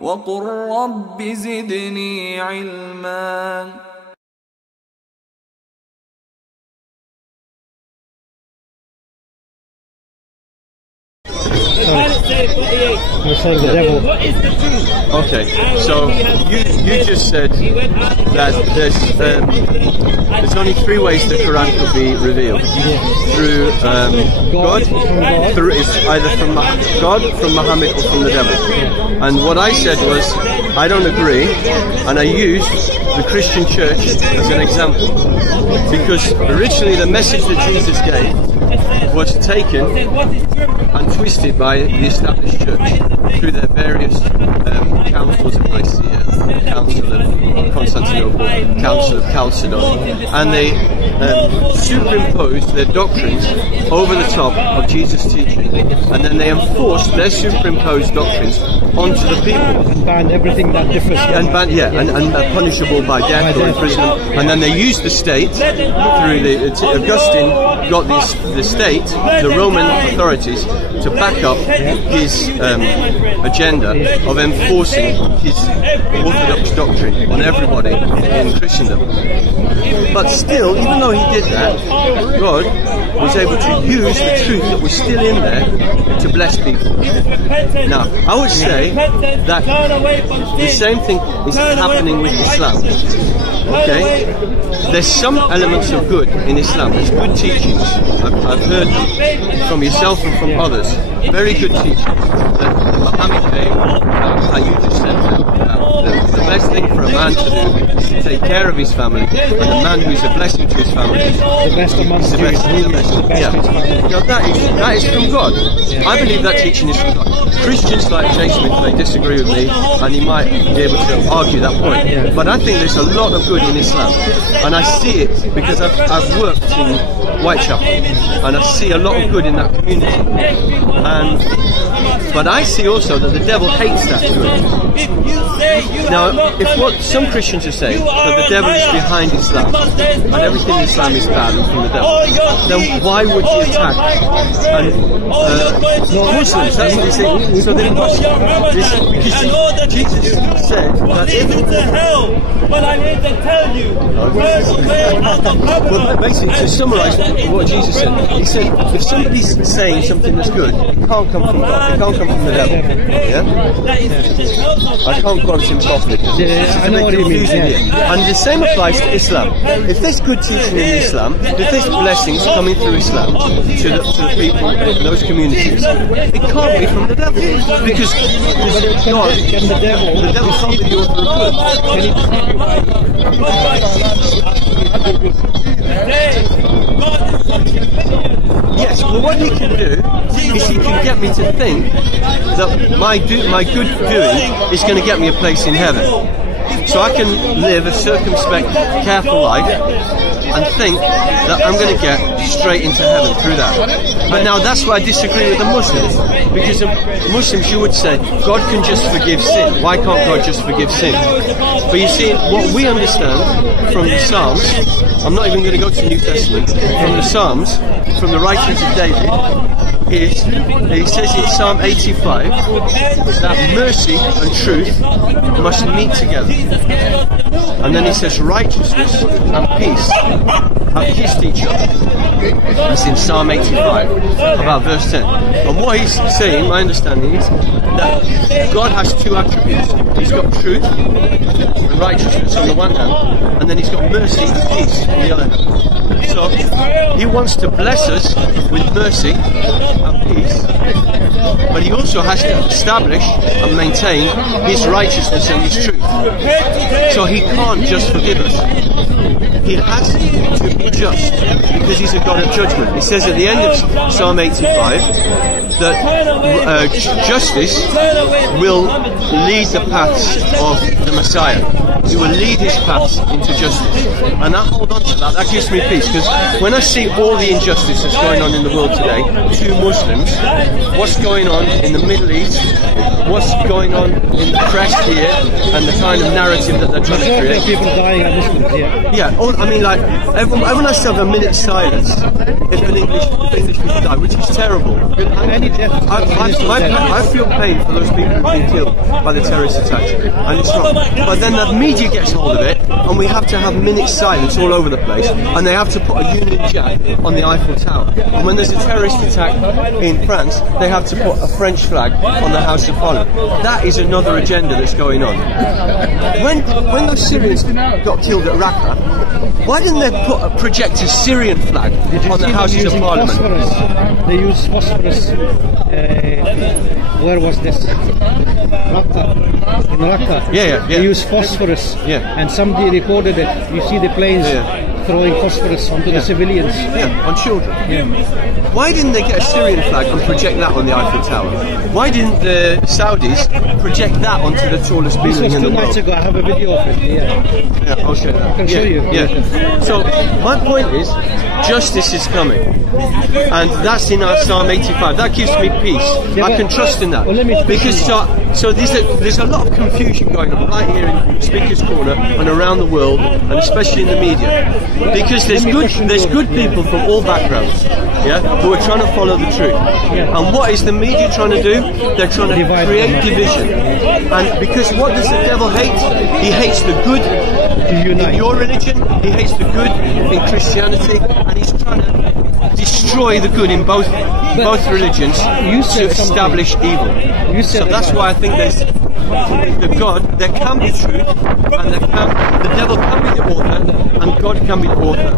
وقل رب زدني علما. Okay, so you just said that there's only three ways the Quran could be revealed: through God, through it's either from God, from Muhammad, or from the devil. And what I said was, I don't agree, and I used the Christian church as an example, because originally the message that Jesus gave was taken and twisted by the established church through their various councils of Nicaea, Council of Constantinople, Council of Chalcedon, and they superimposed their doctrines over the top of Jesus' teaching, and then they enforced their superimposed doctrines onto the people. And banned everything that differs. And punishable by death or imprisonment. And then they used the state through Augustine got the state, the Roman authorities, to back up his agenda of enforcing his orthodox doctrine on everybody in Christendom. But still, even though he did that, God was able to use the truth that was still in there to bless people. Now, I would say that the same thing is happening with Islam. Okay? There's some elements of good in Islam. There's good teachings. I've heard them from yourself and from others. Very good teachings. That Muhammad gave, how you just said, the best thing for a man to do is to take care of his family, and the man who's a blessing to his family is the best amongst you. That is from God. I believe that teaching is from God. Christians like Jay Smith may disagree with me, and he might be able to argue that point. But I think there's a lot of good in Islam, and I see it because I've worked in Whitechapel, and I see a lot of good in that community. But I see also that the devil hates that good. Now, if what some Christians are saying, that the devil is behind Islam, and everything in Islam is bad and from the devil, then why would he attack Muslims? That's what he's saying. So then because Jesus said that if but I need to tell you, well, basically, to summarise what Jesus said, he said, if somebody's saying something that's good, it can't come from God, it can't come from the devil. Yeah? I can't quote him properly because I know what you mean. And the same applies to Islam. If there's good teaching in Islam, if there's blessings coming through Islam to the people in those communities, it can't be from the devil. Because God, the devil can't be the author of good. Yes, well, what he can do is he can get me to think that my good doing is going to get me a place in heaven. So I can live a circumspect, careful life and think that I'm going to get straight into heaven through that. But now that's why I disagree with the Muslims. Because Muslims, you would say, God can just forgive sin. Why can't God just forgive sin? But you see, what we understand from the Psalms, I'm not even going to go to the New Testament, from the Psalms, from the writings of David, is, he says in Psalm 85, that mercy and truth must meet together. And then he says righteousness and peace have kissed each other. That's in Psalm 85, about verse 10. And what he's saying, my understanding is, that God has two attributes. He's got truth and righteousness on the one hand, and then he's got mercy and peace on the other hand. So he wants to bless us with mercy and peace, but he also has to establish and maintain his righteousness and his truth. So he can't just forgive us. He has to be just, because he's a God of judgment. It says at the end of Psalm 85 that justice will lead the paths of the Messiah. He will lead his paths into justice. And I hold on to that. That gives me peace, because when I see all the injustice that's going on in the world today to Muslims, what's going on in the Middle East, what's going on in the press here, and the kind of narrative that they're trying to create. People dying are Muslims, Yeah, I mean, like everyone has to have a minute's silence if English people die, which is terrible. I feel pain for those people who've been killed by the terrorist attacks, and it's wrong. But then the media gets hold of it, and we have to have minute's silence all over the place, and they have to put a Union Jack on the Eiffel Tower. And when there's a terrorist attack in France, they have to put a French flag on the House of Parliament. That is another agenda that's going on. When those Syrians got killed at Raqqa, why didn't they project a Syrian flag on the Houses of Parliament? Phosphorus. They use phosphorus. Where was this? Raqqa. In Raqqa. Yeah. They use phosphorus. Yeah. And somebody recorded it. You see the planes throwing phosphorus onto the civilians. Yeah, on children. Yeah. Why didn't they get a Syrian flag and project that on the Eiffel Tower? Why didn't the Saudis project that onto the tallest building in the world? This was 2 nights ago. I have a video of it. Yeah, I'll show that. I can show you. Yeah. So my point is, justice is coming, and that's in our Psalm 85. That gives me peace. Yeah, I can trust in that because so there's a lot of confusion going on right here in Speaker's Corner and around the world, and especially in the media, because there's good people from all backgrounds, who are trying to follow the truth. And what is the media trying to do? They're trying to create division. And because what does the devil hate? He hates the good in your religion, he hates the good in Christianity, and he's trying to destroy the good in both religions to establish evil. So that's why I think there's there can be truth, and the devil can be the author, and God can be the author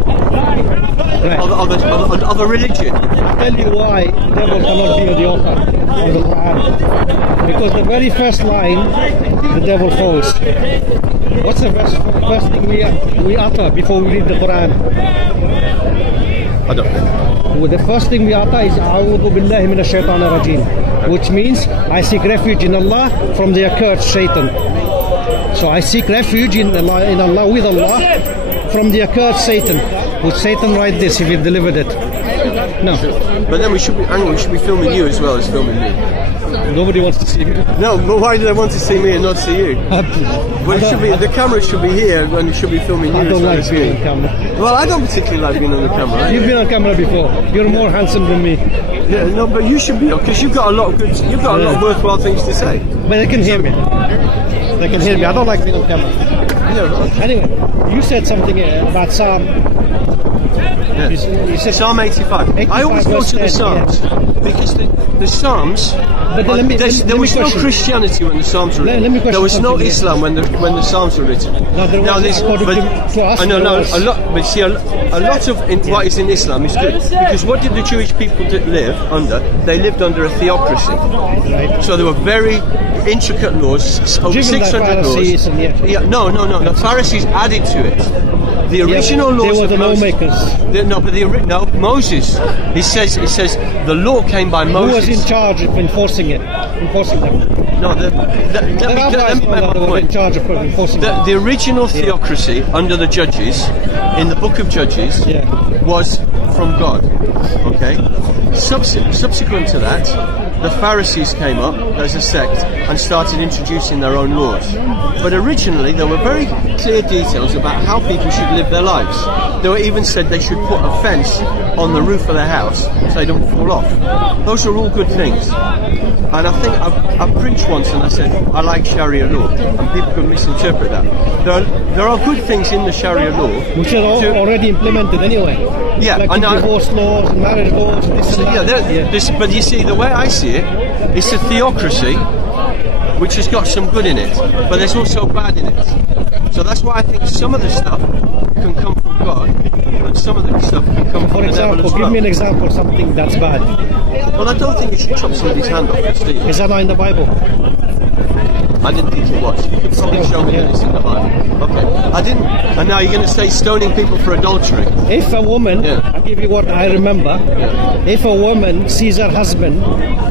of a religion. I'll tell you why the devil cannot be the author of the Quran. Because the very first line, the devil falls. What's the first thing we utter before we read the Quran? I don't know. Well, the first thing we utter is A'udhu billahi minash shaitanir rajim, which means I seek refuge in Allah from the accursed Satan. So I seek refuge in Allah with Allah from the accursed Satan. Would Satan write this if he delivered it? No. But then we should be filming you as well as filming me. Nobody wants to see me. No, but why do they want to see me and not see you? Well, the camera should be here and it should be filming you. I don't like being on camera. Well, I don't particularly like being on the camera. You've been on camera before. You're more handsome than me. Yeah, no, but you should be, because you've got a lot of worthwhile things to say. But they can hear me. They can hear me. I don't like being on camera. Anyway, you said something about Psalm. Yeah. You said Psalm 85. I always go to the Psalms because the Psalms. But there was no Christianity when the Psalms were written. There was no Islam when the Psalms were written. No, there was, a lot. But see, a lot of what is in Islam is good, because what did the Jewish people live under? They lived under a theocracy. Right. So there were very intricate laws, over 600 laws. No. The Pharisees added to it. The original laws they were the lawmakers. Moses. It says the law came by Moses. Who was in charge of enforcing them? No, let me make my point. In charge of enforcing the original theocracy under the judges in the Book of Judges was from God. Okay. Subsequent to that, the Pharisees came up as a sect and started introducing their own laws. But originally there were very clear details about how people should live their lives. They were even said they should put a fence on the roof of their house so they don't fall off. Those are all good things. And I think I preached once and I said I like Sharia law, and people could misinterpret that. There are good things in the Sharia law which are already implemented anyway. Yeah, like divorce laws and marriage laws. But you see, the way I see it, it's a theocracy which has got some good in it, but there's also bad in it. So that's why I think some of the stuff can come from God, and some of the stuff can come from the devil as well. Give me an example of something that's bad. Well, I don't think you should chop somebody's hand off, Steve. Is that not in the Bible? I didn't think it was. You could probably show me that it's in the Bible. Okay. I didn't. And now you're going to say stoning people for adultery. If a woman, I'll give you what I remember. If a woman sees her husband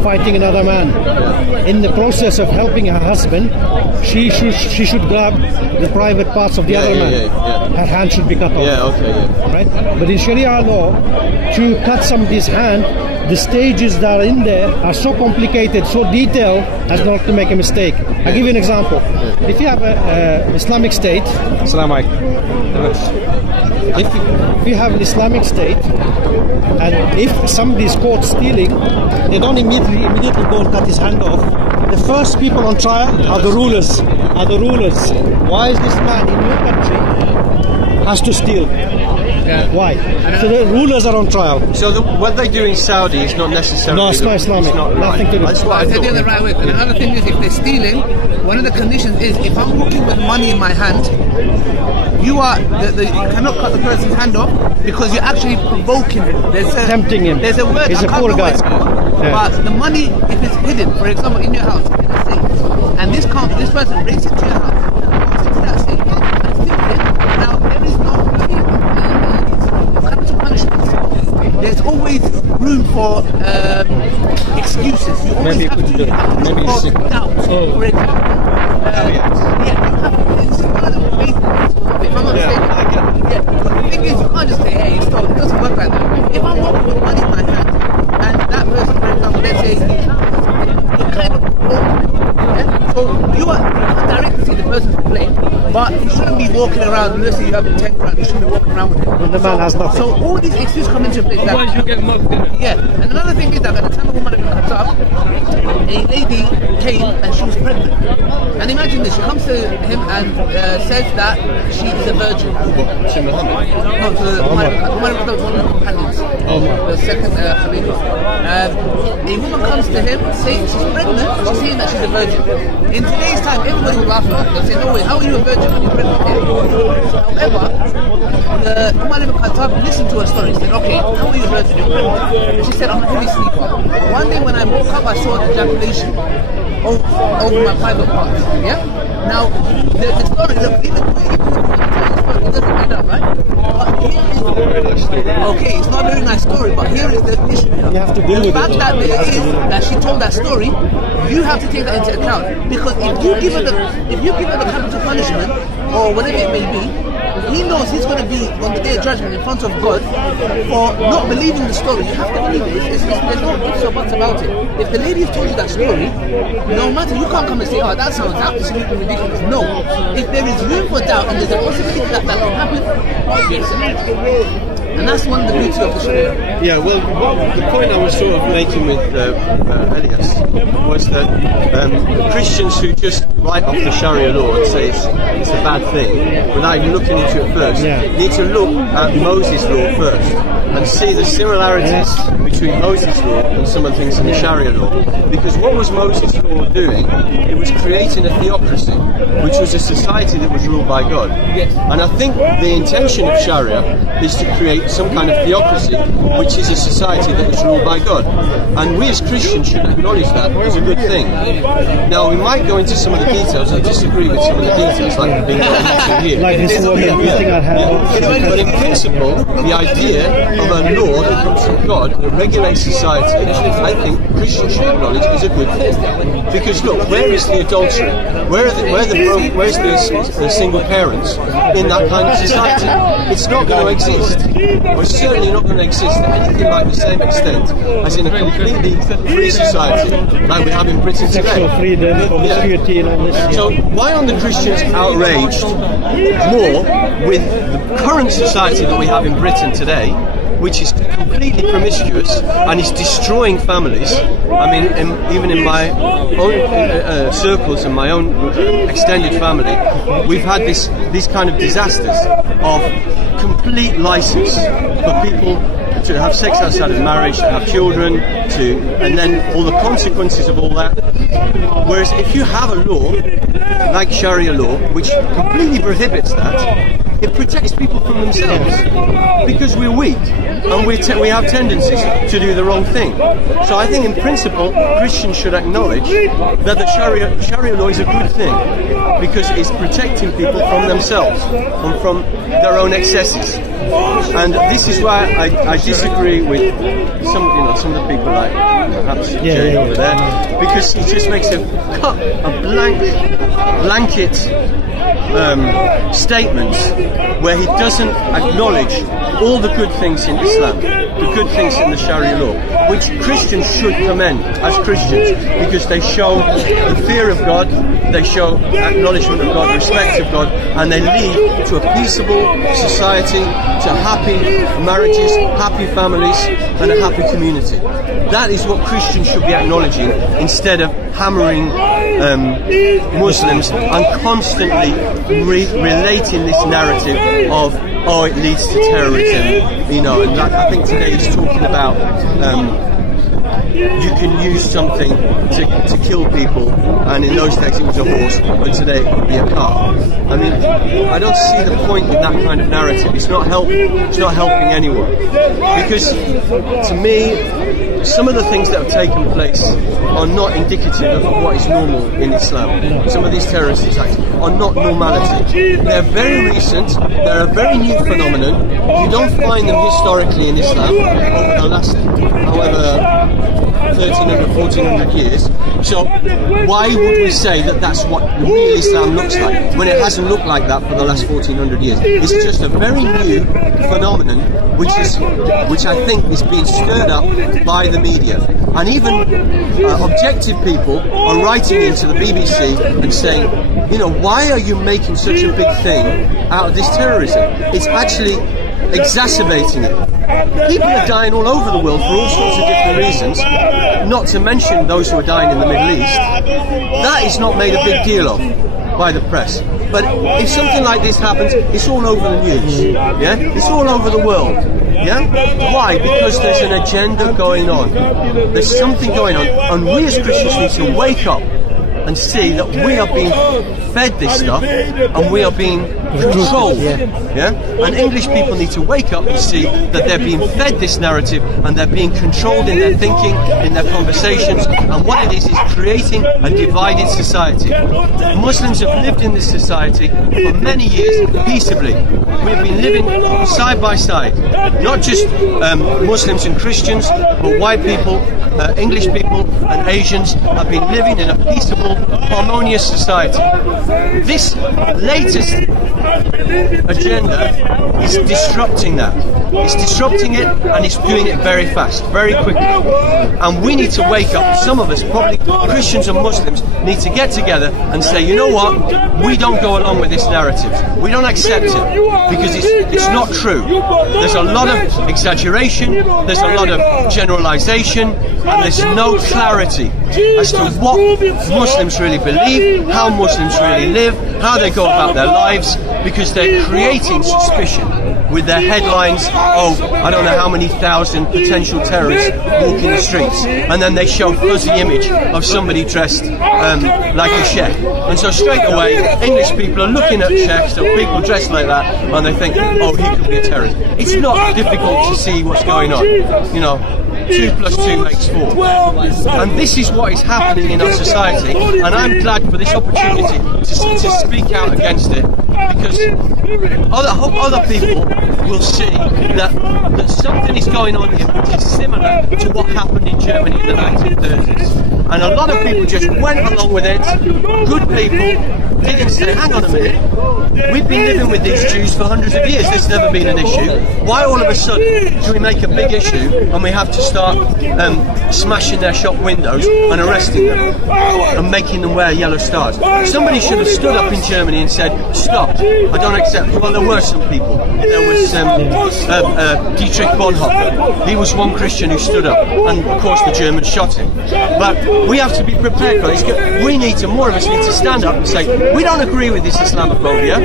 fighting another man, in the process of helping her husband, she should grab the private parts of the other man. Her hand should be cut off. Right? But in Sharia law, to cut somebody's hand, the stages that are in there are so complicated, so detailed, as not to make a mistake. I'll give you an example. If you have an Islamic state, Assalamu alaikum. if you have an Islamic state, and if somebody is caught stealing, they don't immediately go and cut his hand off. The first people on trial are the rulers. Why is this man in your country has to steal? Yeah. Why? So the rulers are on trial. So what they do in Saudi is not necessarily... No, it's not Islamic. It's not nothing right. to do. That's what I They're doing the right way. And another thing is, if they're stealing, one of the conditions is, if I'm walking with money in my hand, you cannot cut the person's hand off because you're actually provoking him. Tempting him. There's a word. He's a poor guy. But the money, if it's hidden, for example, in your house, in a safe, and this person breaks into your house, goes into that safe, and steals it. Now there is no capital punishment. There's always room for excuses. You always have to look for doubt. For example, you have to. It's one of the basic principles of it. If I'm not mistaken, because the thing is, you can't just say, "Hey, you stole." It doesn't work like that. If I'm walking with money in my hand, and that person, for example, let's say you're kind of so you can't directly see the person's blame, but you shouldn't be walking around. Let's say you have 10 grand, you shouldn't be walking around with it. When the man has nothing. So all these excuses come into play. Otherwise you get mugged. Yeah, and another thing is that at the time of Umar ibn Khattab, a lady came and she was pregnant. And imagine this, she comes to him and says that she is a virgin. To Muhammad? No, to Umar ibn Khattab was one of the companions. The second Khalifa. A woman comes to him, saying she's pregnant, she's saying that she's a virgin. In today's time, everybody will laugh at her. They'll say, no way, how are you a virgin when you're pregnant? However, Umar ibn Khattab listened to her story. He said, okay, how are you a virgin? You're pregnant. And she said, I'm a heavy sleeper. One day when I woke up, I saw an ejaculation over my private parts. Yeah? Now, the story, look, even it doesn't end up, right? But here is okay, it's not a very nice story, but here is the issue. You have to deal with it. The fact that there is that she told that story, you have to take that into account. Because if you give her the capital punishment or whatever it may be, he knows he's going to be on the day of judgment in front of God for not believing the story. You have to believe it. There's no ifs or buts about it. If the lady has told you that story, no matter, you can't come and say, oh, that sounds absolutely ridiculous. No. If there is room for doubt and there's a possibility that can happen, yes. And that's one of the beauty of the Sharia. Yeah, well, the point I was sort of making with Elias was that Christians who just write off the Sharia law and say it's a bad thing, without even looking into it first, need to look at Moses' law first and see the similarities between Moses' law and some of the things in the Sharia law. Because what was Moses' law doing? It was creating a theocracy, which was a society that was ruled by God. Yes. And I think the intention of Sharia is to create some kind of theocracy, which is a society that is ruled by God. And we as Christians should acknowledge that as a good thing. Now, we might go into some of the details. I disagree with some of the details, like we've been going into here. Like this one, But in principle, the idea of a law that comes from God that regulates society, I think Christians should acknowledge is a good thing. Because look, where is the adultery? Where's the single parents in that kind of society? It's not going to exist. Or it's certainly not going to exist at anything like the same extent as in a completely free society like we have in Britain today. Sexual freedom, promiscuity and all this. So why aren't the Christians outraged more with the current society that we have in Britain today, which is completely promiscuous and is destroying families? I mean, even in my own circles and my own extended family, we've had these kind of disasters of complete license for people to have sex outside of marriage, to have children, and then all the consequences of all that. Whereas if you have a law like Sharia law, which completely prohibits that, it protects people from themselves because we're weak and we have tendencies to do the wrong thing. So I think in principle Christians should acknowledge that the Sharia law is a good thing because it's protecting people from themselves and from their own excesses. And this is why I disagree with some of the people like perhaps Jay over there, because he just makes a blanket statements where he doesn't acknowledge all the good things in Islam. the good things in the Sharia law, which Christians should commend as Christians, because they show the fear of God, they show acknowledgement of God, respect of God, and they lead to a peaceable society, to happy marriages, happy families, and a happy community. That is what Christians should be acknowledging, instead of hammering Muslims and constantly relating this narrative of, oh, it leads to terrorism, you know. And I think today he's talking about you can use something to kill people, and in those days it was a horse, but today it could be a car. I mean, I don't see the point in that kind of narrative. It's not helping anyone, because to me, some of the things that have taken place are not indicative of what is normal in Islam. Some of these terrorist attacks are not normality. They're very recent, they're a very new phenomenon. You don't find them historically in Islam over the last, however, 1300, 1400 years. So why would we say that that's what real Islam looks like, when it hasn't looked like that for the last 1400 years? It's just a very new phenomenon, which I think is being stirred up by the media. And even objective people are writing into the BBC and saying, you know, why are you making such a big thing out of this terrorism? It's actually exacerbating it. People are dying all over the world for all sorts of different reasons, not to mention those who are dying in the Middle East. That is not made a big deal of by the press. But if something like this happens, it's all over the news. Yeah? It's all over the world. Yeah? Why? Because there's an agenda going on. There's something going on. And we as Christians need to wake up and see that we are being fed this stuff, and we are being controlled. Yeah? And English people need to wake up and see that they're being fed this narrative, and they're being controlled in their thinking, in their conversations, and what it is creating a divided society. Muslims have lived in this society for many years peaceably. We've been living side by side, not just Muslims and Christians, but white people, English people and Asians have been living in a peaceable, harmonious society. This latest agenda is disrupting that. It's disrupting it, and it's doing it very fast, very quickly. And we need to wake up. Some of us, probably Christians and Muslims, need to get together and say, you know what, we don't go along with this narrative. We don't accept it, because it's not true. There's a lot of exaggeration, there's a lot of generalization, and there's no clarity as to what Muslims really believe, how Muslims really live, how they go about their lives, because they're creating suspicion with their headlines. Oh, I don't know how many thousand potential terrorists walking the streets, and then they show fuzzy image of somebody dressed like a sheikh, and so straight away English people are looking at sheikhs or people dressed like that, and they think, oh, he could be a terrorist. It's not difficult to see what's going on. You know, 2 + 2 makes 4. And this is what is happening in our society, and I'm glad for this opportunity to speak out against it, because other people will see that something is going on here which is similar to what happened in Germany in the 1930s. And a lot of people just went along with it. Good people didn't say, hang on a minute, we've been living with these Jews for hundreds of years, there's never been an issue. Why all of a sudden do we make a big issue and we have to start smashing their shop windows and arresting them and making them wear yellow stars? Somebody should have stood up in Germany and said, stop, I don't accept it. Well, there were some people. There was Dietrich Bonhoeffer. He was one Christian who stood up, and of course the Germans shot him. But we have to be prepared for this. We need to, more of us need to stand up and say, we don't agree with this Islamophobia.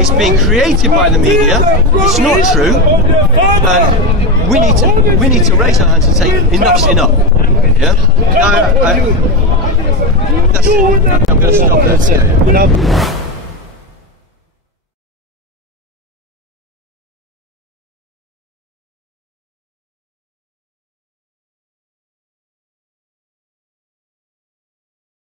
It's being created by the media. It's not true. And we need to raise our hands and say, enough's enough. Yeah. I'm going to stop there. That's it.